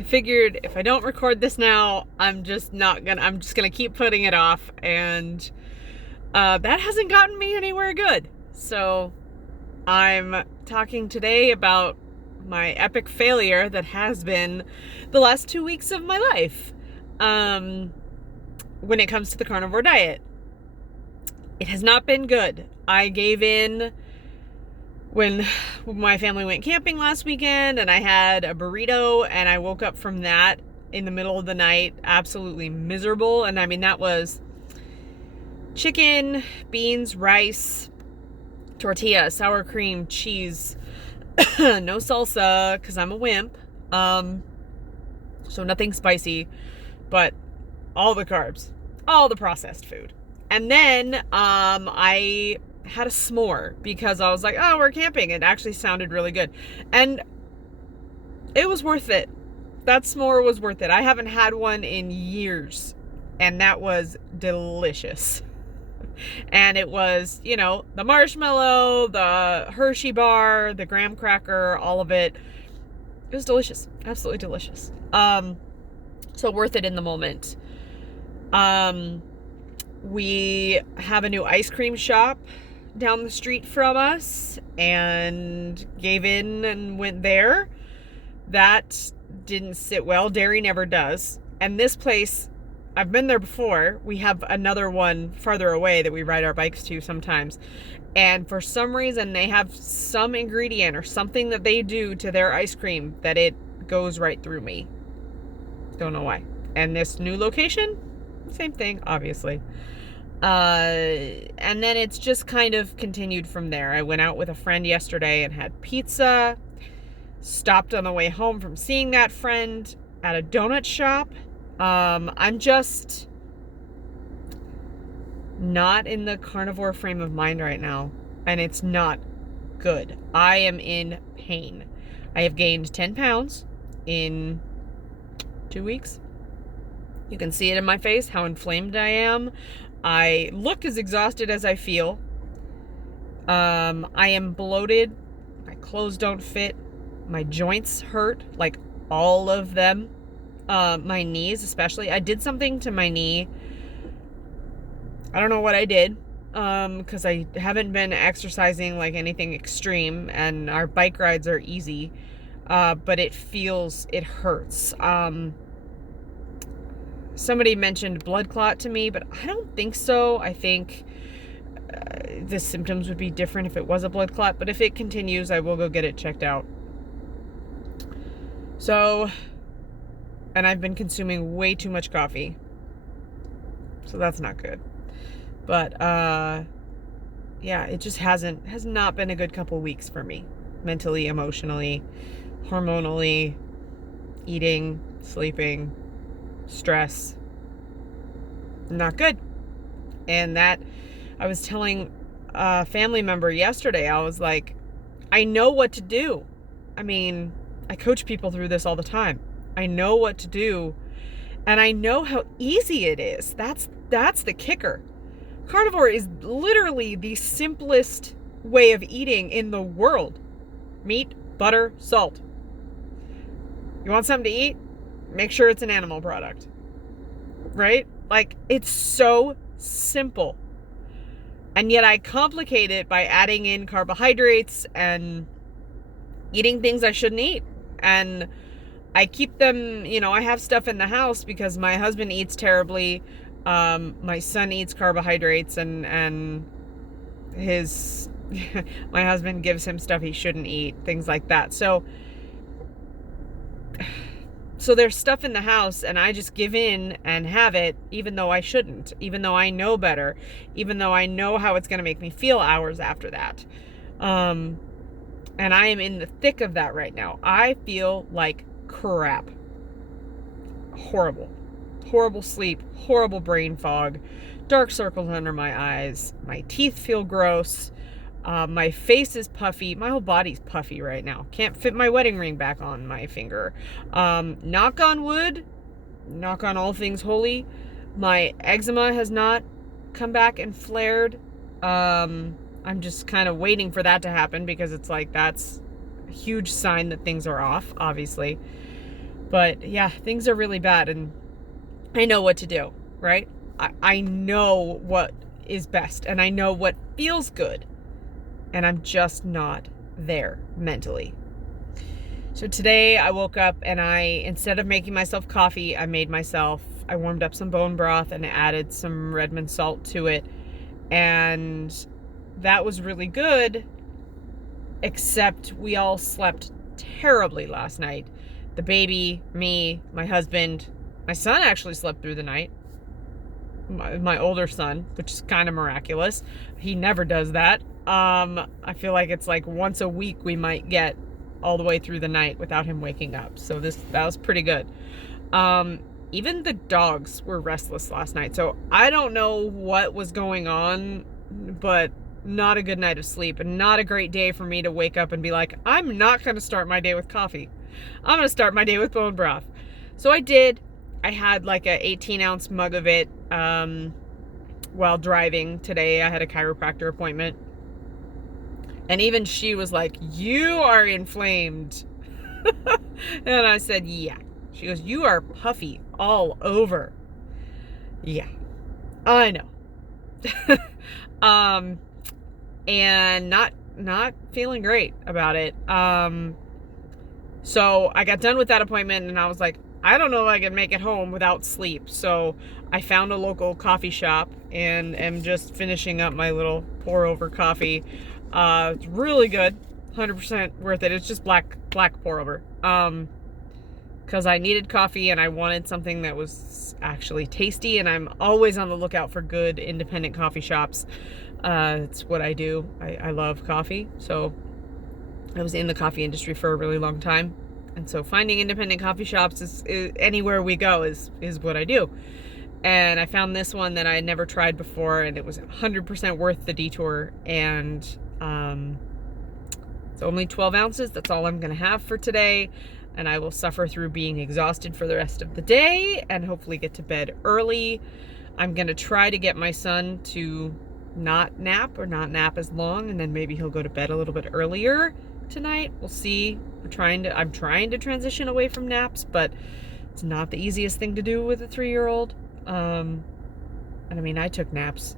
I figured if I don't record this now, I'm just gonna keep putting it off, and that hasn't gotten me anywhere good. So I'm talking today about my epic failure that has been the last 2 weeks of my life. When it comes to the carnivore diet, it has not been good. I gave in when my family went camping last weekend, and I had a burrito, and I woke up from that in the middle of the night absolutely miserable. And I mean, that was chicken, beans, rice, tortilla, sour cream, cheese, no salsa because I'm a wimp, so nothing spicy, but all the carbs, all the processed food. And then I had a s'more because I was like, oh, we're camping. It actually sounded really good. And it was worth it. That s'more was worth it. I haven't had one in years, and that was delicious. And it was, the marshmallow, the Hershey bar, the graham cracker, all of it. It was delicious. Absolutely delicious. So worth it in the moment. We have a new ice cream shop down the street from us, and gave in and went there. That didn't sit well. Dairy never does. And this place, I've been there before. We have another one farther away that we ride our bikes to sometimes. And for some reason, they have some ingredient or something that they do to their ice cream that it goes right through me. Don't know why. And this new location, same thing, obviously. And then it's just kind of continued from there. I went out with a friend yesterday and had pizza. Stopped on the way home from seeing that friend at a donut shop. I'm just not in the carnivore frame of mind right now, and it's not good. I am in pain. I have gained 10 pounds in 2 weeks. You can see it in my face, how inflamed I am. I look as exhausted as I feel. I am bloated. My clothes don't fit. My joints hurt, like all of them. My knees especially. I did something to my knee. I don't know what I did, because I haven't been exercising like anything extreme, and our bike rides are easy, but it hurts. Somebody mentioned blood clot to me, but I don't think so. I think the symptoms would be different if it was a blood clot, but if it continues, I will go get it checked out. So, and I've been consuming way too much coffee, so that's not good. But yeah, it just has not been a good couple weeks for me, mentally, emotionally, hormonally, eating, sleeping, stress. Not good. And that, I was telling a family member yesterday, I was like, I know what to do. I mean, I coach people through this all the time. I know what to do, and I know how easy it is. That's the kicker. Carnivore is literally the simplest way of eating in the world. Meat, butter, salt. You want something to eat? Make sure it's an animal product. Right? Like, it's so simple. And yet I complicate it by adding in carbohydrates and eating things I shouldn't eat. And I keep them, I have stuff in the house because my husband eats terribly. My son eats carbohydrates, and his my husband gives him stuff he shouldn't eat, things like that. So there's stuff in the house, and I just give in and have it, even though I shouldn't, even though I know better, even though I know how it's going to make me feel hours after that. And I am in the thick of that right now. I feel like crap. Horrible sleep, horrible brain fog, dark circles under my eyes. My teeth feel gross. My face is puffy. My whole body's puffy right now. Can't fit my wedding ring back on my finger. Knock on wood, knock on all things holy, my eczema has not come back and flared. I'm just kind of waiting for that to happen, because it's like, that's a huge sign that things are off, obviously. But yeah, things are really bad, and I know what to do, right? I know what is best, and I know what feels good, and I'm just not there mentally. So today I woke up and instead of making myself coffee, I warmed up some bone broth and added some Redmond salt to it. And that was really good, except we all slept terribly last night. The baby, me, my husband, my son actually slept through the night. My older son, which is kind of miraculous. He never does that. I feel like it's like once a week we might get all the way through the night without him waking up. So that was pretty good. Even the dogs were restless last night. So I don't know what was going on, but not a good night of sleep and not a great day for me to wake up and be like, I'm not going to start my day with coffee. I'm going to start my day with bone broth. So I did. I had like a 18-ounce mug of it while driving today. I had a chiropractor appointment. And even she was like, you are inflamed. And I said, yeah. She goes, you are puffy all over. Yeah, I know. And not feeling great about it. So I got done with that appointment and I was like, I don't know if I can make it home without sleep. So I found a local coffee shop and am just finishing up my little pour over coffee. It's really good. 100% worth it. It's just black pour over. Because I needed coffee and I wanted something that was actually tasty, and I'm always on the lookout for good independent coffee shops. It's what I do. I love coffee. So I was in the coffee industry for a really long time. And so finding independent coffee shops is anywhere we go is what I do. And I found this one that I had never tried before, and it was 100% worth the detour. And it's only 12 ounces. That's all I'm going to have for today. And I will suffer through being exhausted for the rest of the day and hopefully get to bed early. I'm going to try to get my son to not nap as long, and then maybe he'll go to bed a little bit earlier tonight. We'll see. I'm trying to transition away from naps, but it's not the easiest thing to do with a 3-year-old. And I mean, I took naps.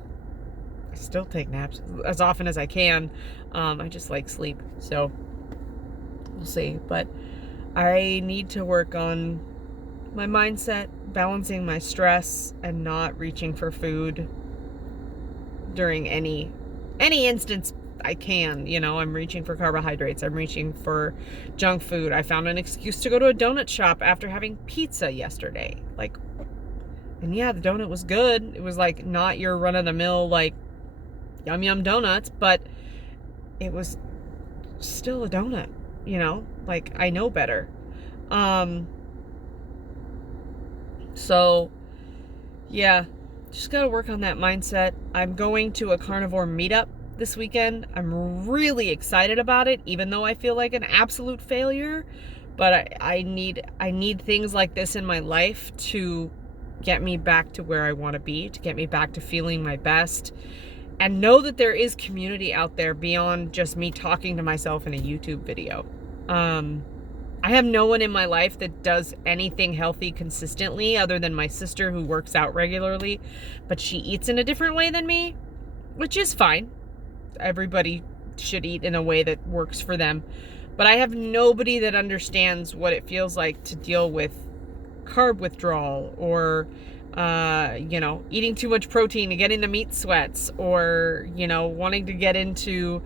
I still take naps as often as I can. I just like sleep. So we'll see. But I need to work on my mindset, balancing my stress, and not reaching for food during any instance I can. You know, I'm reaching for carbohydrates. I'm reaching for junk food. I found an excuse to go to a donut shop after having pizza yesterday. And yeah, the donut was good. It was like not your run-of-the-mill, like, yum yum donuts, but it was still a donut, you know? Like, I know better. So yeah, just gotta work on that mindset. I'm going to a carnivore meetup this weekend. I'm really excited about it, even though I feel like an absolute failure. But I need things like this in my life to get me back to where I want to be, to get me back to feeling my best, and know that there is community out there beyond just me talking to myself in a YouTube video. I have no one in my life that does anything healthy consistently other than my sister, who works out regularly, but she eats in a different way than me, which is fine. Everybody should eat in a way that works for them. But I have nobody that understands what it feels like to deal with carb withdrawal, or eating too much protein and getting the meat sweats, or wanting to get into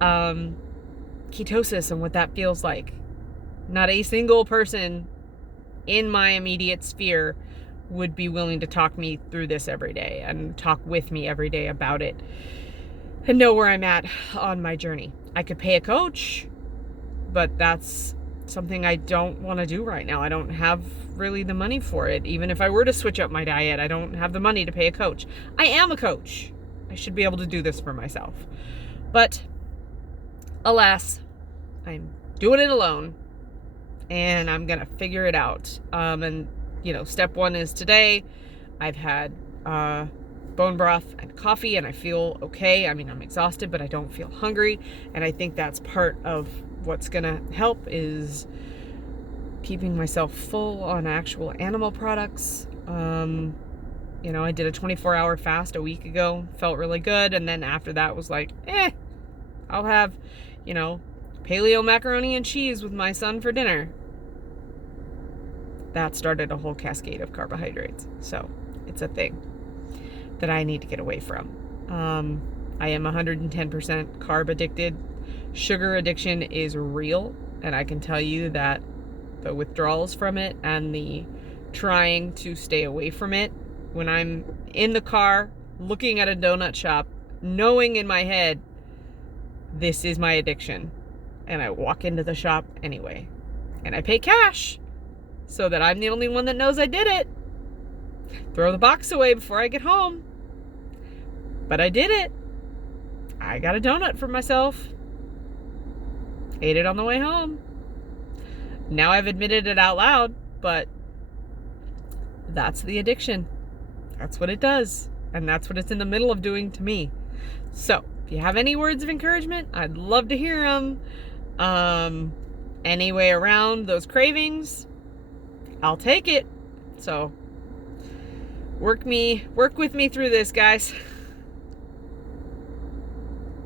ketosis and what that feels like. Not a single person in my immediate sphere would be willing to talk me through this every day and talk with me every day about it and know where I'm at on my journey. I could pay a coach, but that's something I don't want to do right now. I don't have really the money for it. Even if I were to switch up my diet, I don't have the money to pay a coach. I am a coach. I should be able to do this for myself. But alas, I'm doing it alone, and I'm going to figure it out. And step one is today I've had bone broth and coffee, and I feel okay. I mean, I'm exhausted, but I don't feel hungry. And I think that's part of what's going to help, is keeping myself full on actual animal products. I did a 24-hour fast a week ago. Felt really good. And then after that was like, I'll have, paleo macaroni and cheese with my son for dinner. That started a whole cascade of carbohydrates. So it's a thing that I need to get away from. I am 110% carb addicted. Sugar addiction is real. And I can tell you that the withdrawals from it and the trying to stay away from it, when I'm in the car looking at a donut shop, knowing in my head, this is my addiction. And I walk into the shop anyway. And I pay cash so that I'm the only one that knows I did it. Throw the box away before I get home. But I did it. I got a donut for myself. Ate it on the way home. Now I've admitted it out loud, but that's the addiction. That's what it does. And that's what it's in the middle of doing to me. So if you have any words of encouragement, I'd love to hear them. Any way around those cravings, I'll take it. So work with me through this, guys.